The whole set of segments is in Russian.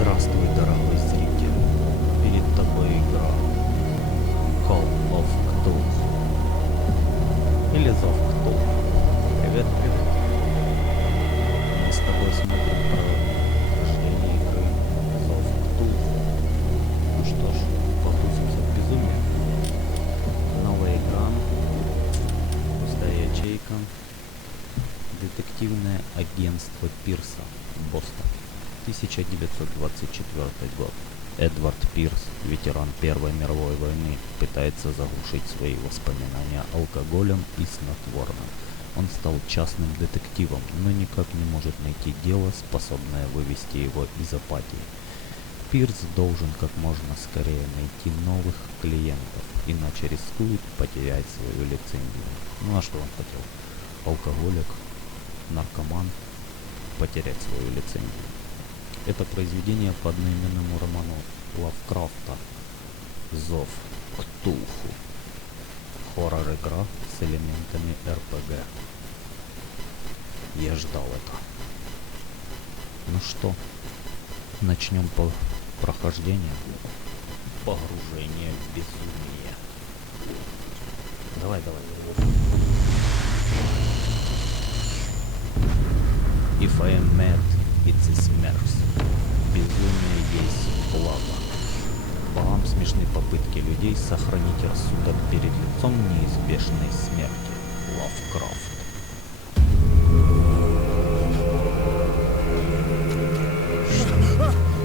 Здравствуй, дорогой зритель. Перед тобой игра Call of Cthulhu. Или Зов Cthulhu. Привет, привет. Мы с тобой смотрим прохождение игры Зов Cthulhu. Ну что ж, погрузимся в безумие. Новая игра. Пустая ячейка. Детективное агентство Пирса. Бостон. 1924 год. Эдвард Пирс, ветеран Первой мировой войны, пытается заглушить свои воспоминания алкоголем и снотворным. Он стал частным детективом, но никак не может найти дело, способное вывести его из апатии. Пирс должен как можно скорее найти новых клиентов, иначе рискует потерять свою лицензию. Ну а что он хотел? Алкоголик, наркоман, потерять свою лицензию. Это произведение по одноименному роману Лавкрафта «Зов Cthulhu». Хоррор-игра с элементами РПГ. Я ждал это. Ну что, начнем по прохождению. Погружение в безумие. Давай. If I am mad, it's a смерть. Безумие есть благо. Богам смешны попытки людей сохранить рассудок перед лицом неизбежной смерти. Лавкрафт.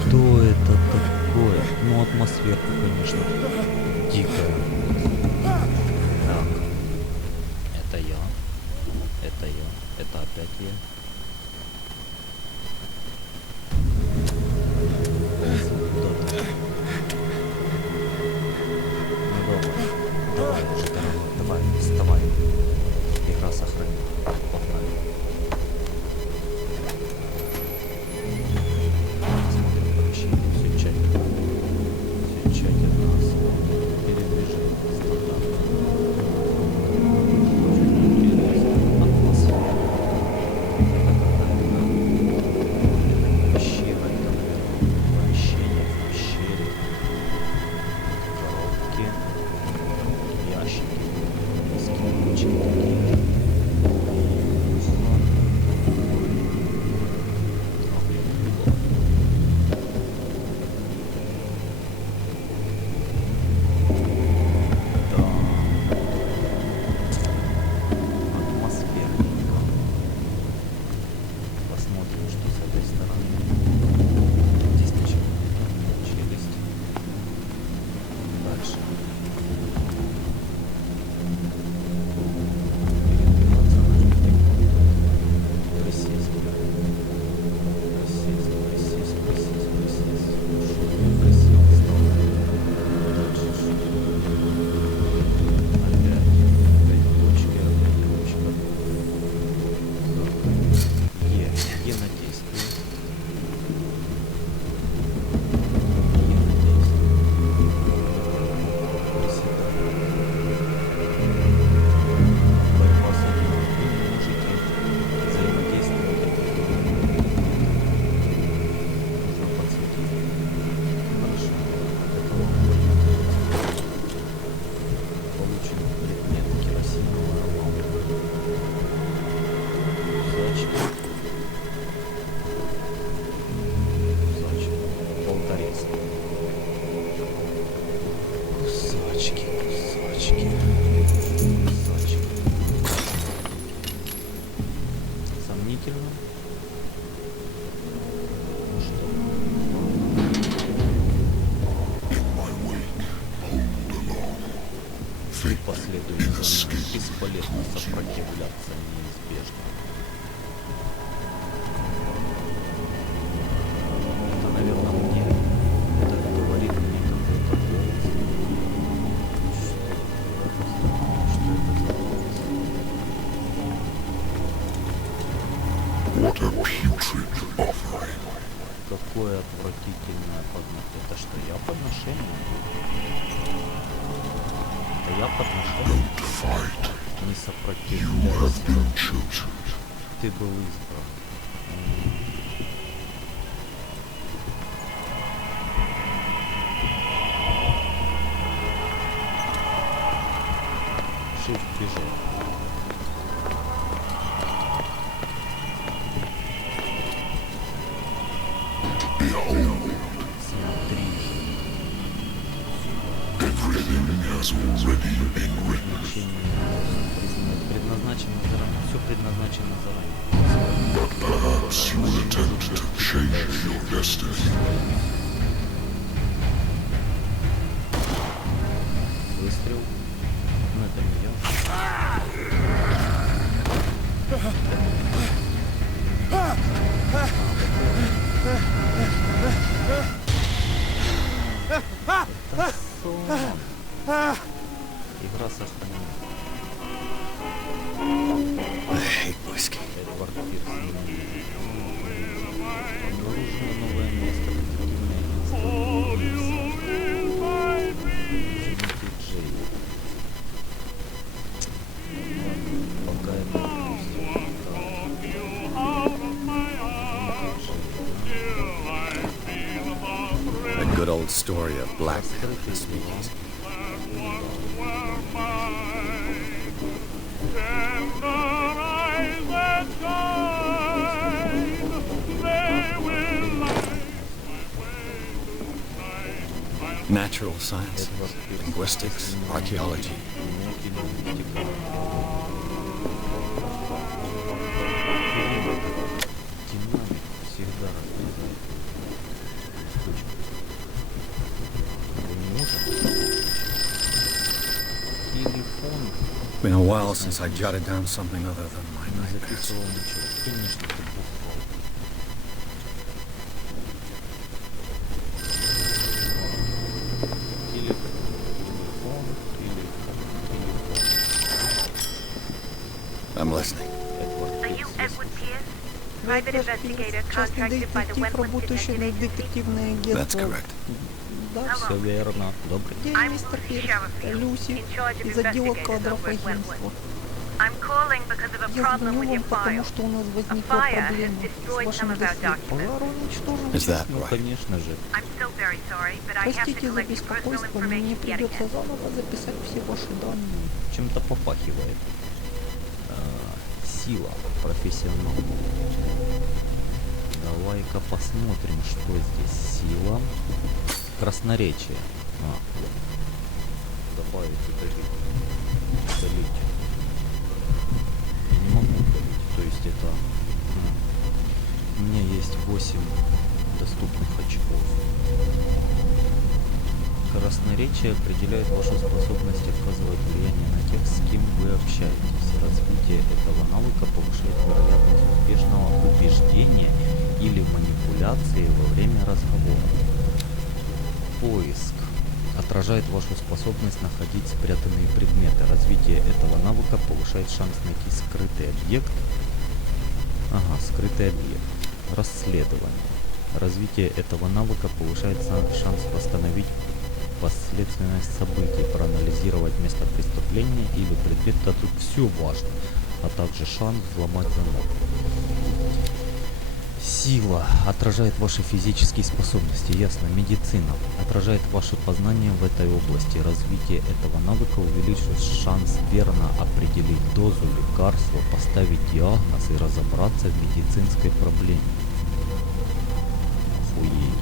Что это такое? Ну, атмосферка, конечно, дикая. Так. Это я. Это опять я. Давай, вставай. Игра сохранит. Погнали. Смотрим помещение, все тщательно. Передвижение стандартно. Атмосфера. Это пещера, помещение в пещере. Коробки. Ящики. Сомнительно. Ну что? Ты последуешь за мной. Бесполезно сопротивляться неизбежно. Это, наверное, мне. Это говорит мне какой-то голос. Что это за голос? What a putrid offering. Какое отвратительное подношение. Это что, я подношение? Это я подношение? Не сопротивляйся. Ты был избран. has already been written. Предназначено заранее. Все предназначено заранее. But perhaps you will attempt to change your destiny. Выстрел. Но это не я. Это сон. Игра сохранена. Эдвард Пирс. Обнаружено новое место. Пока это A good old story of black speakeasy. Natural science, linguistics, archaeology. Всегда телефон. Been a while since I jotted down something other than my Не nightmares. записывал ничего. Конечно, ты бухал. I'm listening. Are you Edward Pирс, private investigator Частный contracted by the детектив, Wentworth работающий на Detective Agency? детективное That's агентство. correct. Да, Все верно. Добрый день. я мистер Пирс, Люси, из отдела кадров агентства. I'm calling because of a Я problem звоню with вам, your потому file. что у нас возникла fire has проблема destroyed с some вашим of our досье. documents. Пожар уничтожен. Is that Ну, right? конечно же. I'm so very sorry, but I have to Простите за collect your personal беспокойство, но мне information yet придется again. заново записать все ваши данные. Чем-то попахивает. Сила профессионал. Давай-ка посмотрим, что здесь. Сила. Красноречие. Добавить удалить. Удалить. Я не могу удалить. То есть это... У меня есть 8 доступных очков. Красноречие определяет вашу способность оказывать влияние на тех, с кем вы общаетесь. Развитие этого навыка повышает вероятность успешного убеждения или манипуляции во время разговора. Поиск отражает вашу способность находить спрятанные предметы. Развитие этого навыка повышает шанс найти скрытый объект. Скрытый объект. Расследование. Развитие этого навыка повышает шанс восстановить последственность событий, проанализировать место преступления или предмет, да тут все важно, а также шанс взломать замок. Сила отражает ваши физические способности, ясно. Медицина отражает ваши познания в этой области. Развитие этого навыка увеличивает шанс верно определить дозу лекарства, поставить диагноз и разобраться в медицинской проблеме. Охуеть.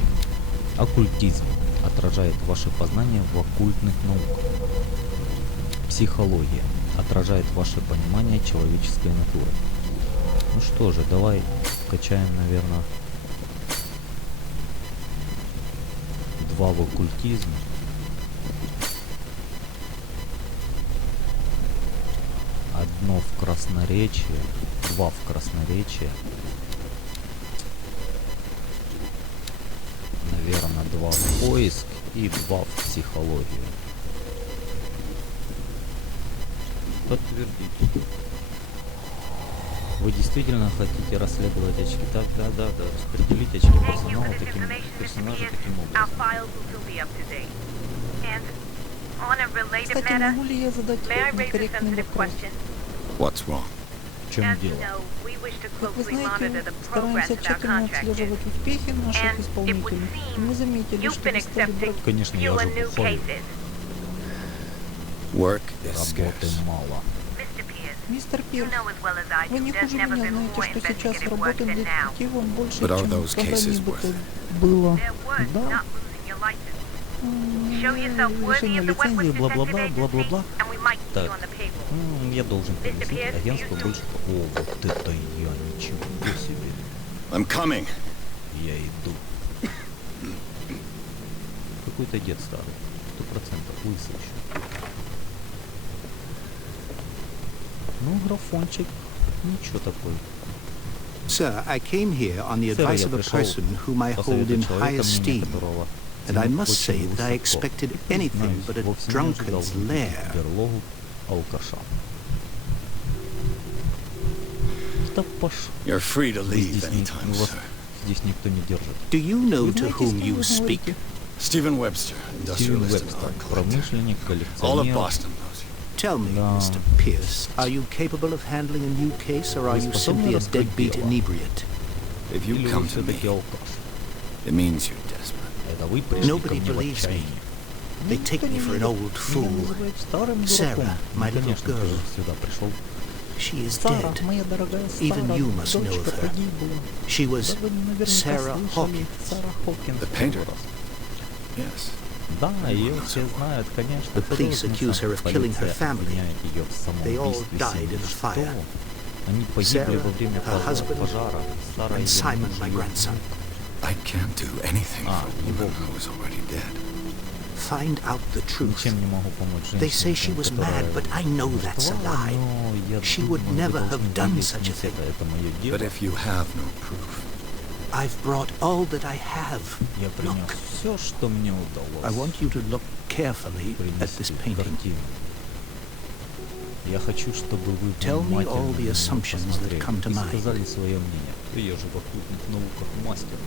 Оккультизм отражает ваши познания в оккультных науках. Психология отражает ваше понимание человеческой натуры. Ну что же, давай качаем, наверное, 2 в оккультизм. Одно в красноречие, 2 в красноречие. Наверное, 2 в поиск и 2 в психологию. Подтвердить. Вы действительно хотите расследовать очки? Так, да. Распределить очки персонажа таким образом. Кстати, могу ли я задать некорректный вопрос? What's wrong? В чем дело? Как вы знаете, стараемся тщательно отслеживать успехи наших исполнителей. Мы заметили, что вы стали брать... Конечно, я же бухаю. Work is Работы scarce. мало. Мистер Пирс, вы не хуже меня знаете, что сейчас работать детективом больше, But are чем those cases когда-либо worth it? было. Да, Show yourself worthy Решение of the лицензии, Wentworth бла-бла-бла, Detective бла-бла-бла. Agency, and we might keep you Так. on the payroll. Я должен принести агентству больше... О, вот это я, ничего себе. I'm coming. Я иду. Какой-то дед старый. 100% лысый еще. Ну, графончик. Ничего такой. Sir, I came here on the Сэр, advice я of a пришел person whom I hold посоветовать in high человека, мнение esteem, которого and I ценю must say очень that I высоко. expected И, anything признаюсь, but a вовсе не ожидал drunkard's увидеть lair. берлогу алкаша. Да пош... You're free to Вы leave здесь, anytime, вас sir. здесь никто не держит. Do you know Вы to знаете, с whom кем you вы speak? говорите? Stephen Webster, Стивен industrialist and Вебстер, art collector. промышленник, All of коллекционер. Boston knows you. Tell me, No. Mr. Pierce, are you capable of handling a new case, or are Вы you способны simply a раскрыть deadbeat дело? inebriate? If you Или вы come to me, все-таки алкаш? it means you're desperate. Это вы пришли ко Nobody мне в believes me. отчаянии. They take me for an old Меня fool. называют старым Sarah, дураком. my Ну, little конечно, ты girl. же сюда пришел. She is Сара, dead. моя дорогая Even Сара, you must know дочка of her. погибла. She was Да вы наверняка Sarah слышали Hawkins. Сара Хокинс. The painter. Раз. Yes. Да, ее все знают, конечно. The police accuse her of killing her Полиция family. обвиняет ее в They all самоубийстве died семьи. in a Что? fire. Они погибли Sarah, во время her husband, пожара. Сара и and ее Simon, муж, my ее grandson. I can't do anything Ah, for a woman who is already dead. Find out the truth. Ничем не могу помочь женщине. They say she was mad, but I know that's a lie. Но я She думаю, would вы never должны have done выяснить such a thing. Это мое дело. But if you have no proof, I've brought all that I have. Я принес Look, все, что мне удалось. I want you to look carefully at this принести painting. картину. Я хочу, чтобы вы Tell me all внимательно the на неё assumptions that посмотрели come to и mind. сказали свое мнение. Я же в оккультных науках мастер.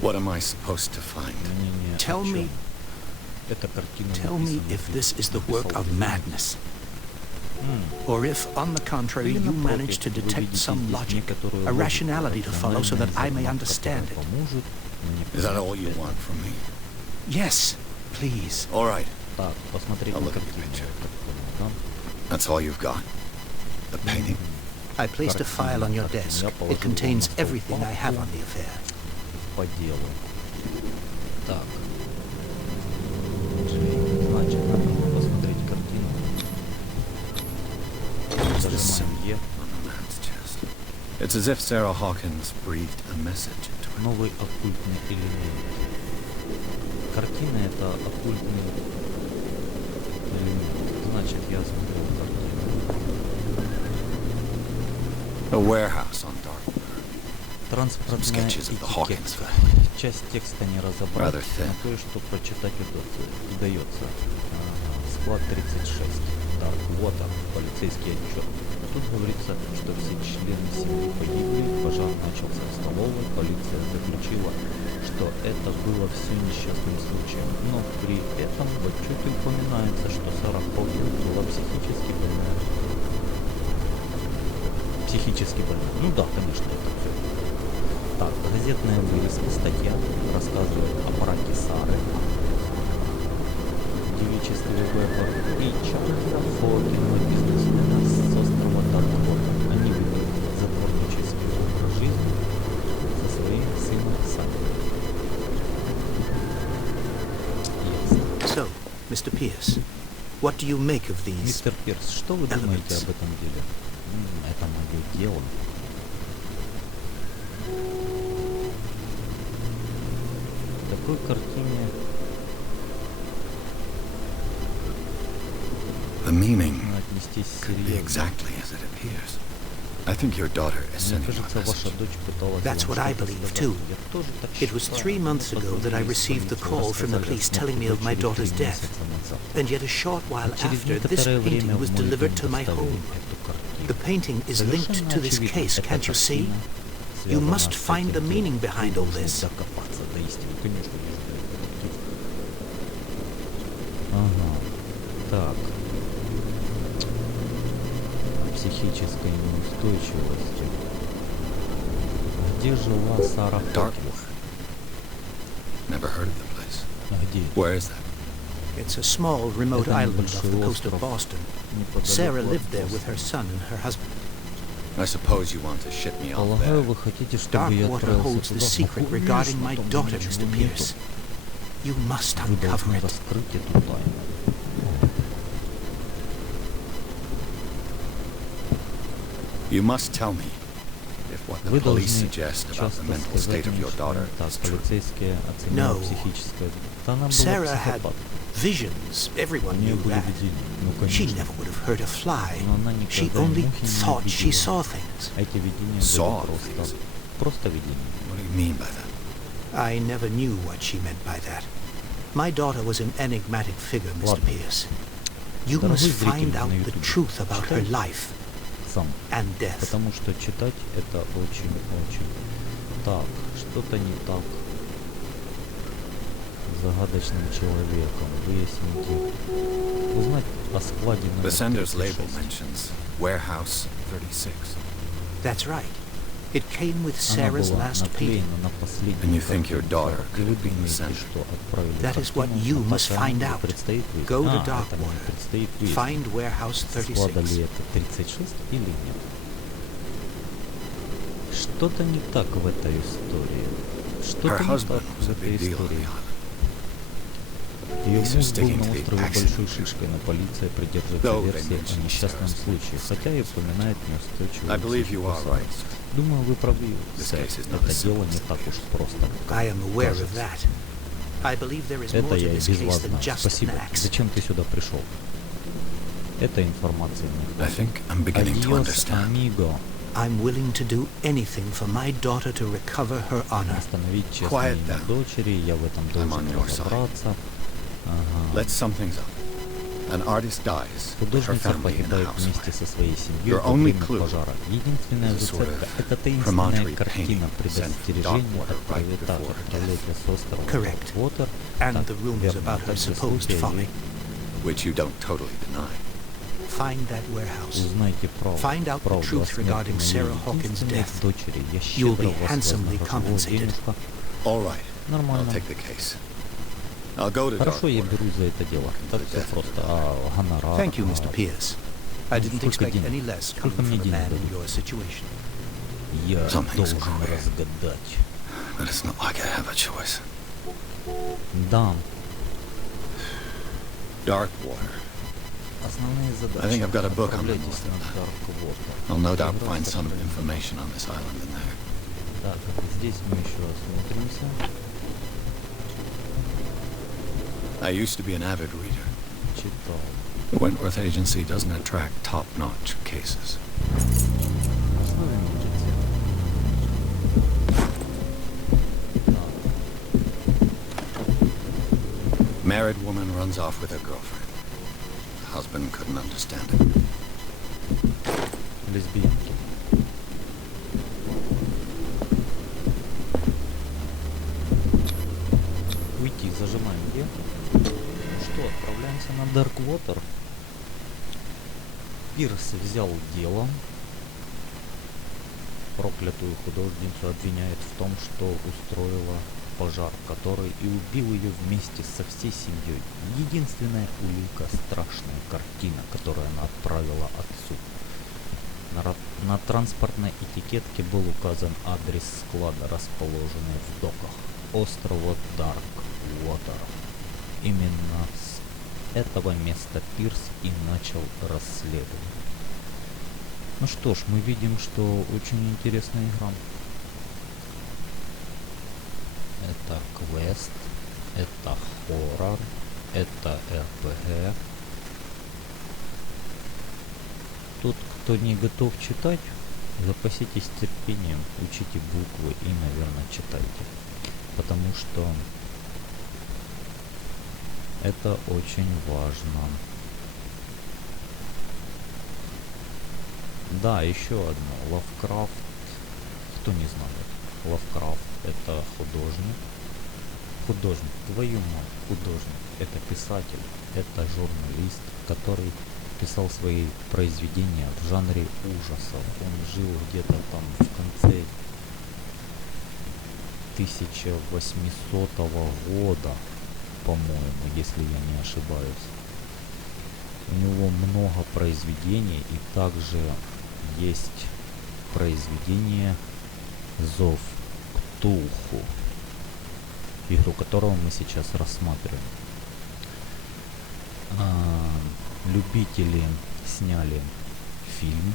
what am I supposed to find? Мнение Tell о чём? me, Эта картина tell me написана if здесь. this is the work Написал of ты. madness, or if, on the contrary, Или you напротив, manage to вы detect видите some здесь logic, некоторую a логику, rationality to follow, so that I may рациональное understand зерно, it. которое поможет мне Is that понять all you это. want from me? Yes, please. All right, Так, посмотреть I'll на look at the картину, picture. я так понял, да? that's all you've got. The painting. I placed a file on your desk. It contains everything I have on the affair. По делу. Так. Джей, значит, надо посмотреть картину. What's this Зажимаем symbol Е. on the man's chest? It's as if Sarah Hawkins breathed a message into it. Новый оккультный элемент. Картина это оккультный элемент. Значит, я смотрел картину. A warehouse on Darkуотер. Транспортная Sketches of the Hawkins этикетка. family. Часть текста не разобрать, Rather thin. но кое-что прочитать удается. Склад 36. Даркуотер. Полицейский отчет. Тут говорится, что все члены семьи погибли, пожар начался в столовой, полиция заключила, что это было все несчастным случаем, но при этом в отчете упоминается, что Сара Хокинс была психически больная. Психически больная. Ну да, конечно, это все. Так, газетная вырезка, статья рассказывает о браке Сары, девичестве Вебер и Чарльза Хокинова, бизнесмена с острова Даркуотер. Они вели затворнический образ жизни со своим сыном Саммером. So, Mr. Pierce, what do you make of these? Мистер Пирс, что вы думаете об этом деле? Это мое дело. В такой картине The meaning нужно отнестись could be серьезно. exactly as it appears. I think your daughter is Мне sending you a кажется, ваша message. дочь пыталась That's вам what I что-то believe, сказать. too. Я тоже так It was считаю. 3 months Мне ago that I позвонили из received the полиции, call from the рассказали о police смерти telling me of my дочери daughter's 3 death. месяца назад. And yet a short while Через after, this некоторое painting время was в мой delivered дом to my доставили home. эту картину. The painting is linked Совершенно to this очевидно, case, эта can't you see? картина You связана must с find the этим meaning делом. behind Вы all должны this. докопаться до истины. Конечно, нужно детектив. Ага. Так. О психической неустойчивости. Где жила Сара Хокинс? Darkwater. Never heard of the place. А где? Where is that? It's a small, remote Это island off the небольшой coast of остров Boston. неподалеку Sarah от lived there with Бостона. her son and her husband. I suppose you want to ship me off Полагаю, there. вы хотите, чтобы я Darkwater holds отправился the туда? secret Ну, regarding конечно, my там daughter, ничего Mr. нету. Pierce. You must Вы uncover должны it. раскрыть эту тайну. You must tell me if what the Вы police должны suggest about the часто mental сказать state of мне, your что daughter так, is true. полицейские оценивают No. психическое. Да она была Sarah had психопат. visions. У Everyone нее knew были that. видения. Ну, She конечно. never would have hurt a fly. Но она She никогда only мухи не thought she видела. saw things. А эти видения Saw были things? просто видения. What do you mean by that? I never knew what she meant by that. My daughter was an enigmatic figure, Mr. Ладно. Pierce. You Дорогой must зритель find на out the YouTube, truth about her читай life сам. and death. Потому что читать это очень-очень так, что-то не так. Загадочным человеком. Выясните. Узнать о складе номер The sender's 36. label mentions Warehouse 36. That's right. It came with Она Sarah's была last painting. наклеена на последний And you think your daughter И could вы have been the думаете, sender? что отправили That is what картину, you но must пока find мне out. предстоит выяснить. Go to Это мне Darkwater. предстоит выяснить, Find Warehouse склада 36. ли это 36 или нет. Что-то не так в этой истории. Что-то Her не husband так was в a этой big deal on истории. the island. Ее He's муж just был sticking на to the острове accident большой шишкой, но полиция придерживается Though they версии о mention несчастном Sarah's случае, хотя и упоминает I неустойчивую believe you психику are Сары. right, sir. Думаю, вы правы, This сэр. case is not Это as дело simple не as it так уж appears. просто, как I am aware of кажется. that. I believe there is Это more to я и this без case вас than знаю. just Спасибо. an axe. Зачем ты сюда пришел? Эта информация I think I'm beginning to Адьос, understand. амиго. I'm willing to do anything for my daughter to recover her honor. Остановить честное Quiet имя down. дочери, я в этом I'm должен on your side. разобраться. Ага. Let's sum things up. An artist dies with her Художница family in a погибает house вместе fire. со своей семьей Your во only время clue пожара. Единственная is a sort зацепка of — это таинственная promontory картина painting sent from предостережения от Darkwater right пролета before her пролета с острова Correct. Даркуотер. And Так, the rumors верно, about her также supposed слухи, folly. Which you don't totally deny. Find that warehouse. Узнайте правду. Find out the Правду о truth смерти regarding моей Sarah Hawkins' единственной death. дочери. Я You'll щедро be вас handsomely вознагражу. compensated. Денежка. All right. I'll Нормально. take the case. I'll go to Хорошо, я Darkwater. беру за это дело. Так все просто. А гонорар? Thank you, Mr. Pierce. I didn't Сколько expect денег? any less Сколько coming мне from a денег man in дадут? your situation. Я Something's должен wrong. разгадать. But it's not like I have a choice. Да. Darkwater. Основные задачи. I think I've got a book on the Отправляйтесь north на of Даркуотер. I'll no doubt Игра find some «Старших information on this island in there. Так, здесь мы еще осмотримся. I used to be an avid reader. Читал. The Wentworth Agency doesn't attract top-notch cases. Посмотрим, друзья. Married woman runs off with her girlfriend. The husband couldn't understand it. Лесбиянки. Уйти, зажимаем где? Ну что, отправляемся на Даркуотер. Пирс взял дело. Проклятую художницу обвиняет в том, что устроила пожар, который и убил ее вместе со всей семьей. Единственная улика — страшная картина, которую она отправила отцу. На транспортной этикетке был указан адрес склада, расположенный в доках острова Даркуотер. Именно с этого места Пирс и начал расследование. Ну что ж, мы видим, что очень интересная игра. Это квест, это хоррор, это РПГ. Тут, кто не готов читать, запаситесь терпением, учите буквы и, наверное, читайте. Потому что это очень важно. Да, еще одно. Лавкрафт. Кто не знает? Лавкрафт — это художник. Художник, твою мать, художник. Это писатель, это журналист, который писал свои произведения в жанре ужасов. Он жил где-то там в конце 1800 года, по-моему, если я не ошибаюсь. У него много произведений, и также есть произведение «Зов Ктулху», игру которого мы сейчас рассматриваем. Любители сняли фильм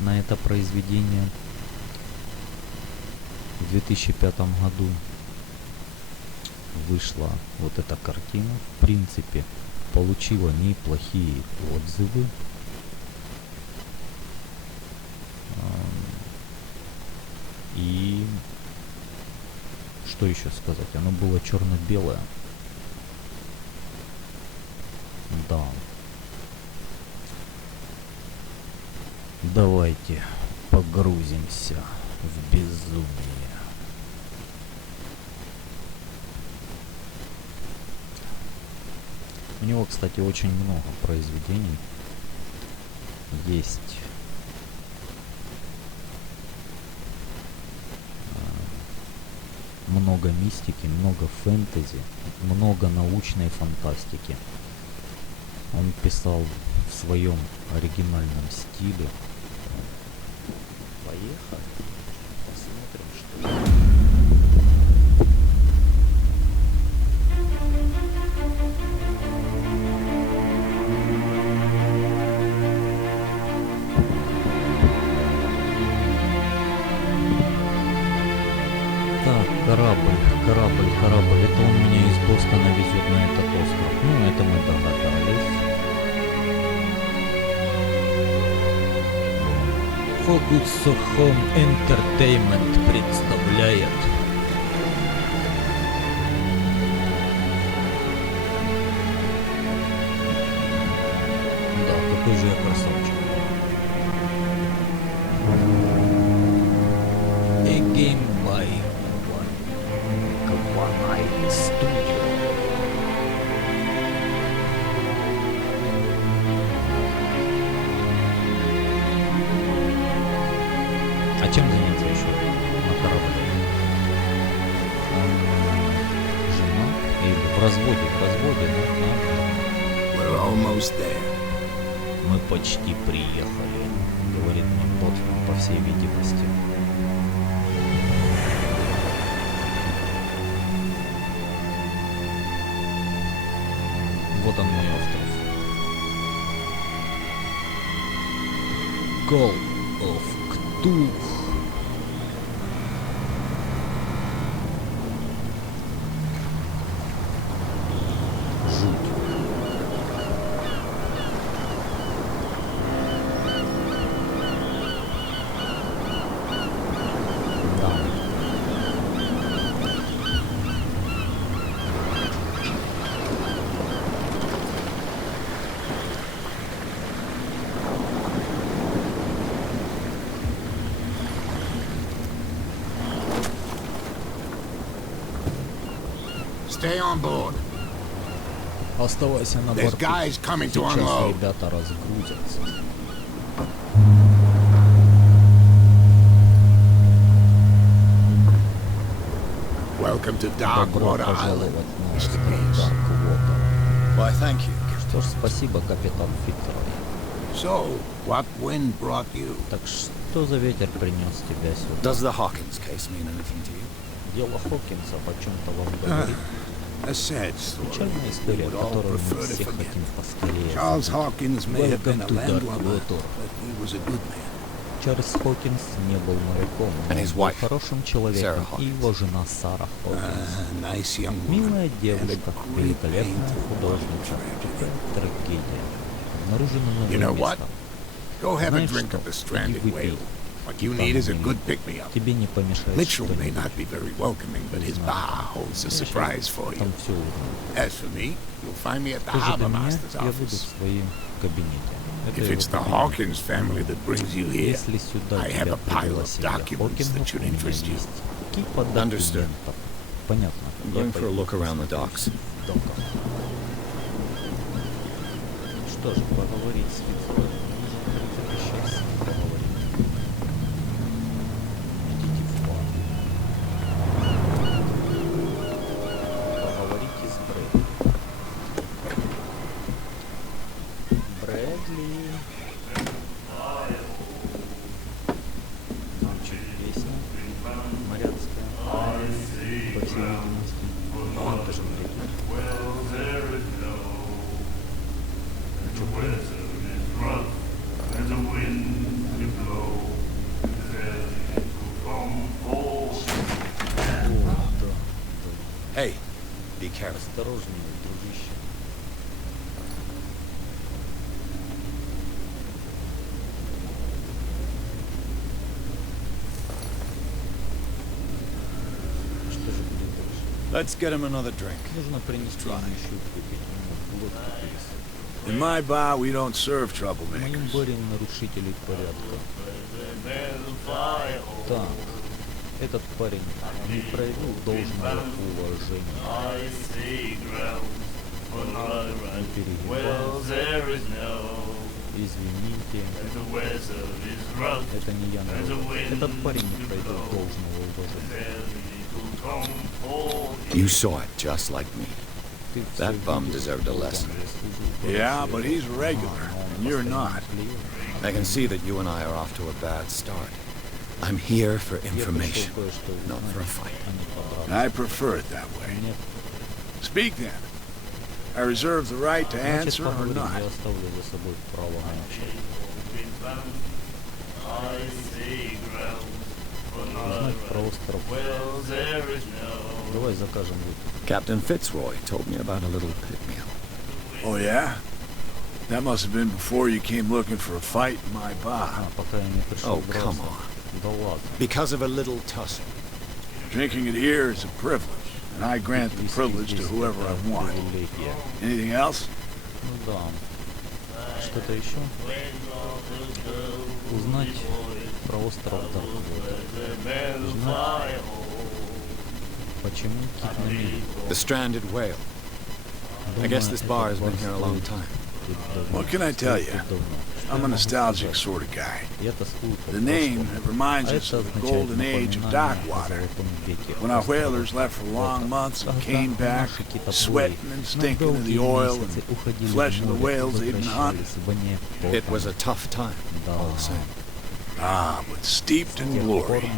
на это произведение в 2005 году. Вышла вот эта картина. В принципе, получила неплохие отзывы. И что еще сказать? Оно было черно-белое. Да. Давайте погрузимся в безумие. У него, кстати, очень много произведений. Есть много мистики, много фэнтези, много научной фантастики. Он писал в своем оригинальном стиле. Поехали. Посмотрим, что это. Корабль. Это он меня из Бостона везет на этот остров. Ну, это мы догадались. Focus Home Entertainment представляет да, какой же я красавчик. A game by Studio. А чем заняться еще на корабле? Жена? Или в разводе, да? We're almost there. Мы почти приехали, говорит мне Бостон, по всей видимости. Вот он, мой остров. Call of Cthulhu. Stay on board. Оставайся на There's борту. guys coming to Сейчас unload. ребята разгрузятся. Welcome to Добро Darkуотер Island. пожаловать на Mr. остров Pирс. Даркуотер. Why, thank you. Что ж, спасибо, капитан Фиттер. So, what wind brought you? Так что за ветер принес тебя сюда? Does the Hawkins case mean anything to you? Дело Хокинсов о чем-то вам говорит. A sad story. Печальная We история, would all которую мы prefer to все forget. хотим поскорее. Charles Hawkins may have been a Welcome to landlubber, Darkуотер. but he was a good man. Чарльз Хокинс не был моряком, но And his был wife, хорошим человеком, Sarah и его жена Сара Хокинс. Nice young woman. Милая And a девушка, great великолепная painter. художница. Какая трагедия. Обнаружено You know новое what? место. Go have a Знаешь drink что? of the Иди stranded выпей. whale. What you need is a good pick-me-up. Тебе не помешает Mitchell may что-нибудь. not be very welcoming, but his bar holds a surprise for you. Там все узнал. As for me, you'll find me at the Что же harbor до меня, master's я буду office. в своем кабинете. Это If его it's the кабинет. Hawkins family that brings you here, Если сюда I have тебя a pile привела of семья documents Хокинсов, that should у меня interest you. есть кипа Understood. документов. Понятно. I'm Я going for a пойду look around the docks. в доках. Что ж, поговорить с Фицрой. Сейчас поговорим. Идите в бар. Поговорите с Брэдли. Брэдли. careful. Осторожнее, дружище. Что же будет дальше? Let's get him another drink. Нужно принести ему еще выпить. Ему глотку пересохла. In my bar, we don't serve В troublemakers. моем баре нарушителей порядка. Так, этот парень не проявил должного уважения. Не перегибай. Извините. Это не я, народ. Этот парень не проявил должного уважения. You saw it just like me. Ты That всё bum видел, deserved a он lesson. заслужил Yeah, поручение. but he's a regular, and you're not. I can see that you and I are off to a bad start. I'm here for Я information, пришел кое-что not for a узнать, fight. а не подраться. I prefer it that way. Нет, Speak then. I reserve the right to значит, answer or поговорим, not. я оставлю за собой право молчать. Узнать про остров. Давай закажем выпить. Captain Fitzroy told me about a little pit meal. Oh, yeah? That must have been before you came looking for a fight in my bar. А, пока я не пришел Oh, come on. Да ладно. Because of a little tussle. Drinking it here is a privilege, and I grant the privilege to whoever I want. Привилегия. Anything else? Ну да. Что-то еще? Узнать про остров Даркуотер. Узнать, почему кит на мели. The stranded whale. I guess this bar has been here a long time. What can I tell you? I'm a nostalgic sort of guy. The name, it reminds us of the golden age of Darkwater, when our whalers left for long months and came back, sweating and stinking of the oil and flesh of the whales they didn't hunt. It was a tough time, all the same. Ah, but steeped in glory.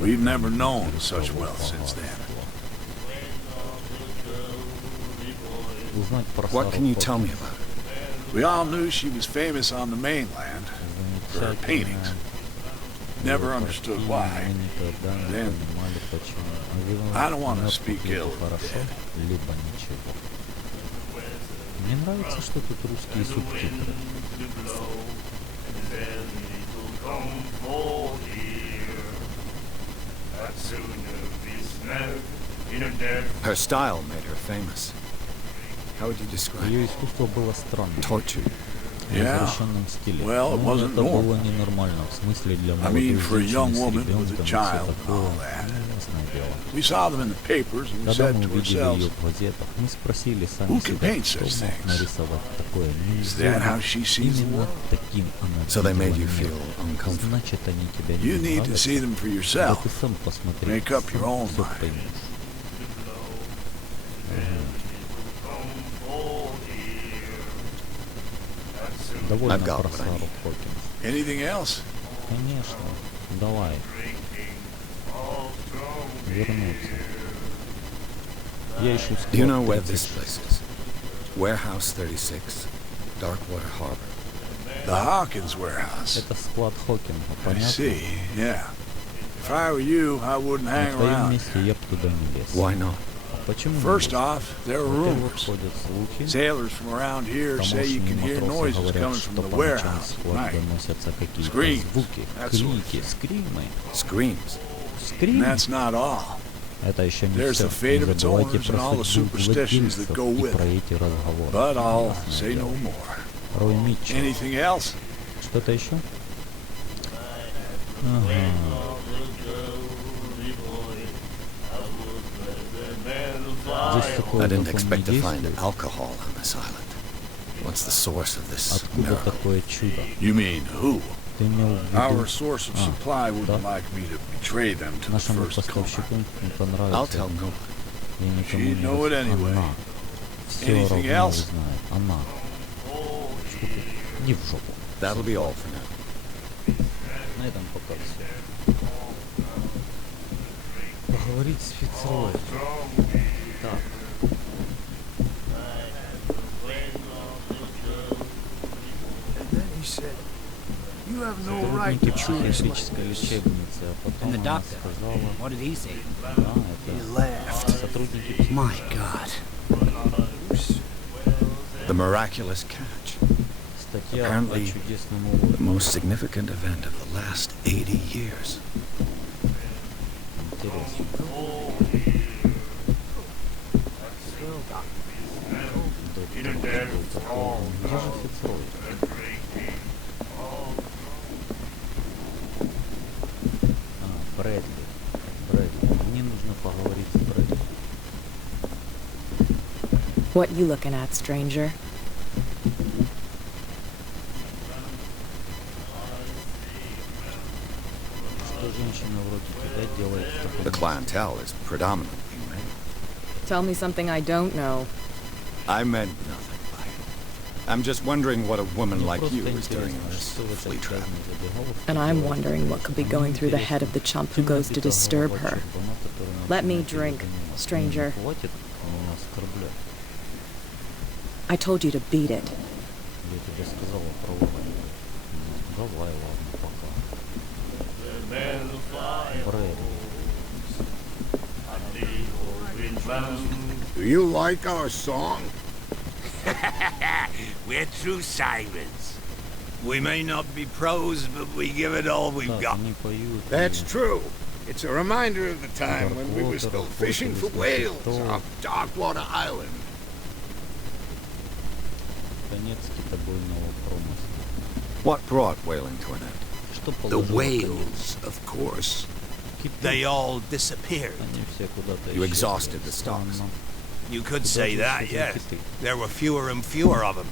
We've never known such wealth since then. What can you tell me about it? We all knew she was famous on the mainland for her paintings. Never understood why. Then, I don't want to speak ill of the dead. Мне нравится, что тут русские субтитры. Her style made her famous. How would you describe Ее it? искусство было странным, Tortured. в извращенном стиле. Well, it Но wasn't это было normal. ненормально, в смысле для I молодой mean, for a young женщины с woman with ребенком a и child все and такое. all that. Ясное дело. We saw them in the papers and we Когда said мы to увидели ourselves, ее в газетах, мы спросили сами Who can себя, paint кто such мог things? нарисовать такое. Is that how she sees the Именно world? таким она So they made you видела feel мир. uncomfortable. Значит, они тебя не You need to нравятся. see them for Да yourself. ты сам посмотри, Make up your сам own всё mind. поймешь. Довольно I've got про what I Сару need. Хокинс. Anything else? Конечно. Давай. Вернуться. Я ищу Do you know склад where this 36. place is? Warehouse 36, Darkwater Harbor. The Hawkins warehouse. Это склад Хокинга, I понятно? see, yeah. If I were you, I wouldn't На hang твоем around. месте я бы туда не лез. Why not? Почему не First лез? off, there are Во-первых, rumors. ходят слухи. Sailors from around here say you Тамошние can hear матросы noises говорят, coming что from the по ночам в warehouse at склад night. доносятся какие-то Screams, звуки, that sort of крики, thing. скримы. Screams. And Скримы? that's not all. Это еще не There's все. the fate Не of its забывайте owners про and all the судьбу superstitions that владельцев go и with про it. эти разговоры. But I'll Ясное say дело. no more. Рой Митчелл. Anything else? Что-то еще? Ага. Здесь такое I didn't закон не expect to find действует. alcohol on this island. What's the source of this Откуда miracle? такое чудо? You mean who? Ты имел в Our виду, source of Ah, supply wouldn't да. like me to betray them to the нашему first comer. поставщику не I'll понравится. tell no one. Я никому She'd не know it расскажу. anyway. Она. Все Anything равно else? узнает. Она. Что ты? Иди в жопу. That'll be all for now. На этом пока все. Поговорить с Фицроем. Так. And then he said, Сотрудники психиатрической лечебницы, а потом она сказала... Да, это сотрудники... My God. The miraculous catch. Статья о Apparently, чудесном the улове. most significant event of the last 80 years. Интересно. Где же Фицрой? Брэдли. Мне нужно поговорить с Брэдли. What you looking at, stranger? Что женщина вроде тебя делает в таком... The clientele is predominantly men. Tell me something I don't know. I meant nothing by it. I'm just wondering what a woman like Просто you is doing интересно, in this что в flea этой trap. связной забегаловке And I'm делает wondering what could be going through the head of the chump who goes to disturb her. Let me drink, stranger. Хватит меня оскорблять. I told you to beat it. Я тебе сказала про Лавай. Давай, ладно, пока. Брэдли. Do you like our song? We're true sirens. We may not be pros, but we give it all we've got. That's true. It's a reminder of the time when we were still fishing for whales off Darkwater Island. Конец китобойного промысла. What brought whaling to an end? The whales, of course. They all disappeared. You exhausted the stocks. You could say that, yes. There were fewer and fewer of them.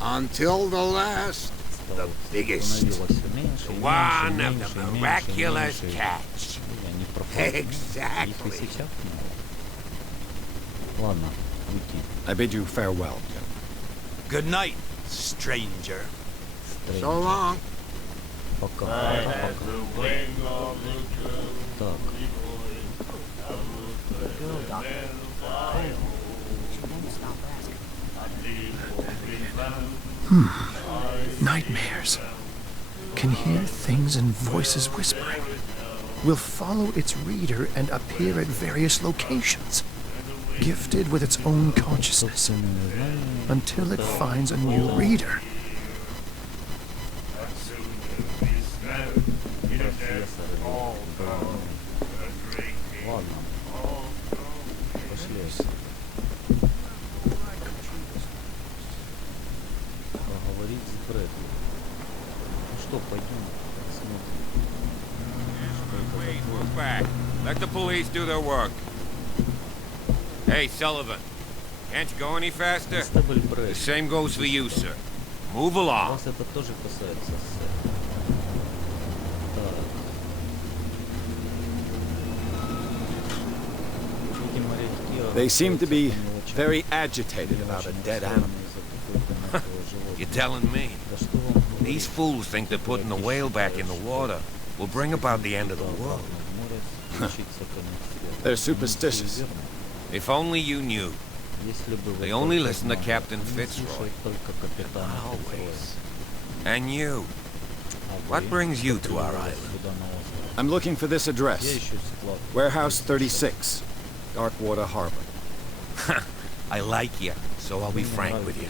Until the last, The biggest. The one of the miraculous catch. Exactly. Ладно, уйти. I bid you farewell. Good night, stranger. so long. Пока. Так. Nightmares. Can hear things and voices whispering. Will follow its reader and appear at various locations, gifted with its own consciousness, until it finds a new reader. Ладно. Пошли. Поговорить с Брэдли. Ну что, пойдем посмотрим. Move back. Let the police do their work. Hey, Sullivan. Can't you go any faster? The same goes for you, sir. Move along. Вас это тоже касается, сэр. Так. They seem to be very agitated about a dead animal. You're telling me? These fools think that putting the whale back in the water will bring about the end of the world. They're superstitious. If only you knew. They only listen to Captain Fitzroy. Always. And you. What brings you to our island? I'm looking for this address. Warehouse 36, Darkwater Harbor. I like you, so I'll be frank with you.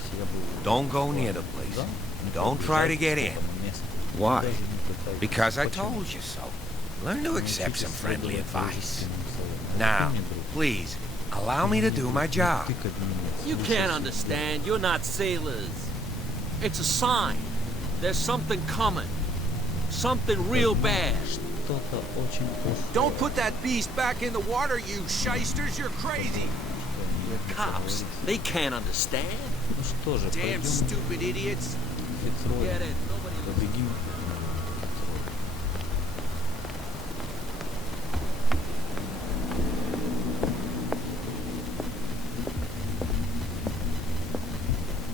Don't go near the place. Don't try to get in. Why? Because I told you so. Learn to accept some friendly advice. Now, please, allow me to do my job. You can't understand. You're not sailors. It's a sign. There's something coming. Something real bad. Don't put that beast back in the water, you shysters. You're crazy. Cops, they can't understand. Damn stupid idiots. Get it. Nobody...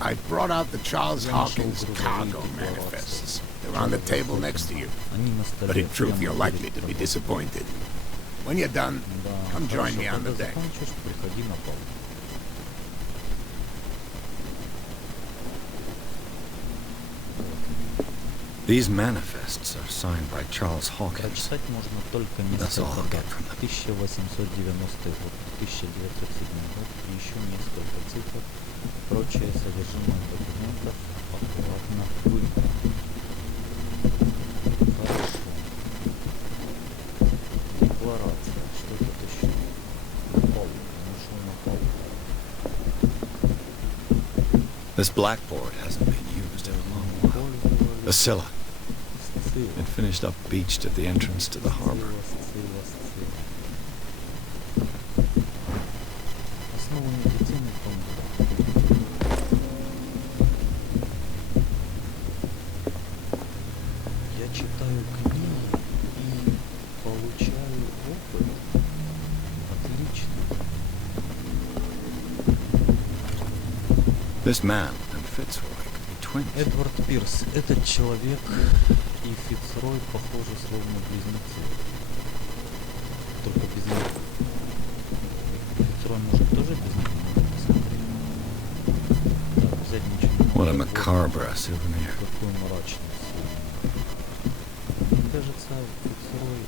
I brought out the Charles Hawkins cargo manifests. They're on the table next to you. But in truth, you're likely to be disappointed. When you're done, come join me on the deck. These manifests are signed by Charles Hawkins. Прочитать можно только несколько дат. 1890 год, 1907 год и еще несколько цифр. Прочее содержимое документов аккуратно выбрано. Хорошо. Декларация. Что тут еще? На полу. Нашел на полу. This blackboard hasn't been used in a long while. The Scylla. It finished up beached at the entrance to the harbor. Основы медицины помогают. Я читаю книги и получаю опыт. Отлично. This man and Fitzroy could be twins. Эдвард Пирс. Этот человек и Фицрой похожи словно близнецы. Только без них. Фицрой может тоже без них посмотреть. Так, взять ничего не What a могу. macabre souvenir. Какой мрачный сувенир. Мне кажется, Фицрой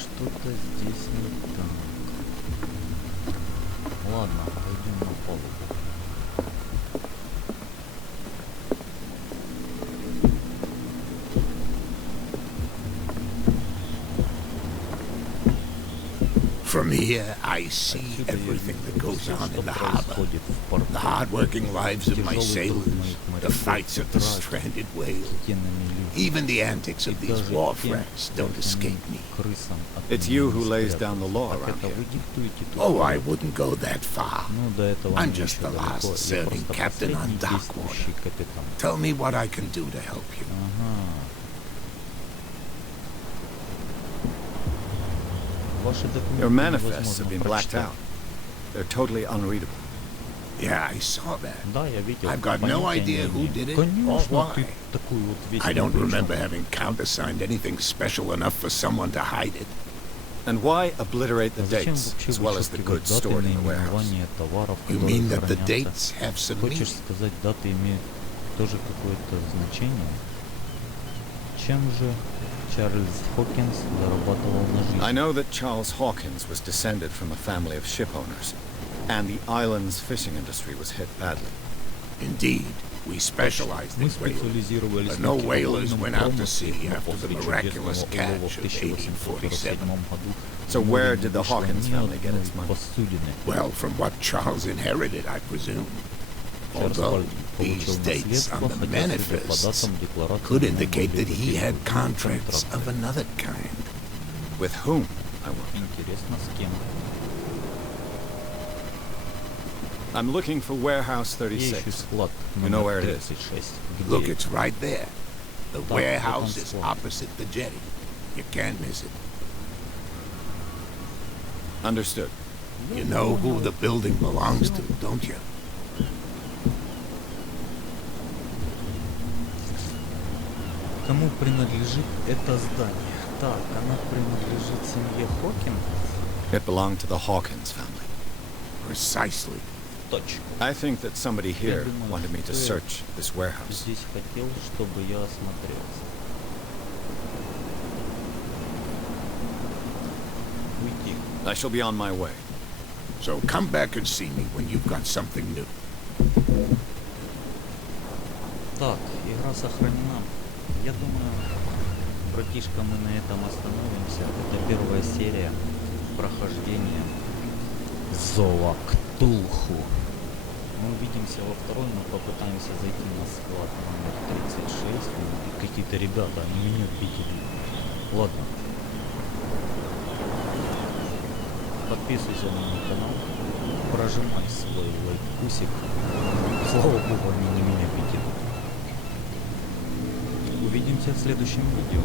что-то здесь не так. Ладно, пойдем на палубу. From here, I see everything that goes on in the harbor. The hard-working lives of my sailors, the fights of the stranded whales. Even the antics of these wharf rats don't escape me. It's you who lays down the law around here. Oh, I wouldn't go that far. I'm just the last serving captain on Darkuother. Tell me what I can do to help you. Your manifests have been blacked out. They're totally unreadable. Yeah, I saw that. I've got no idea who did it or why. I don't remember having countersigned anything special enough for someone to hide it. And why obliterate the dates, as well as the goods stored in the warehouse? You mean that the dates have some meaning? Хочешь сказать, даты имеют тоже какое-то значение? Чем же Чарльз Хокинс зарабатывал на жизнь? I know that Charles Hawkins was descended from a family of ship owners, and the island's fishing industry was hit badly. Indeed, we specialized in whaling, but no whalers went out to sea after the miraculous catch of 1847. So where did the Hawkins family get its money? Well, from what Charles inherited, I presume. Although these dates on the manifests could indicate that he had contracts of another kind. With whom, I wonder? I'm looking for Warehouse 36. You know where it is? Look, it's right there. The warehouse is opposite the jetty. You can't miss it. Understood. You know who the building belongs to, don't you? Кому принадлежит это здание? Так, оно принадлежит семье Хокин? It belonged to the Hawkins family. Precisely. Точно. I think that somebody here wanted me to search this warehouse. Здесь хотел, чтобы я осмотрелся. Уйти. I shall be on my way. So come back and see me when you've got something new. Так, игра сохранена. Я думаю, братишка, мы на этом остановимся. Это первая серия прохождения Call of Cthulhu. Мы увидимся во второй, но попытаемся зайти на склад номер 36. Какие-то ребята, они меня обидели. Ладно. Подписывайся на мой канал. Прожимай свой лайкусик. Слава богу, они не меня обидели. Увидимся в следующем видео.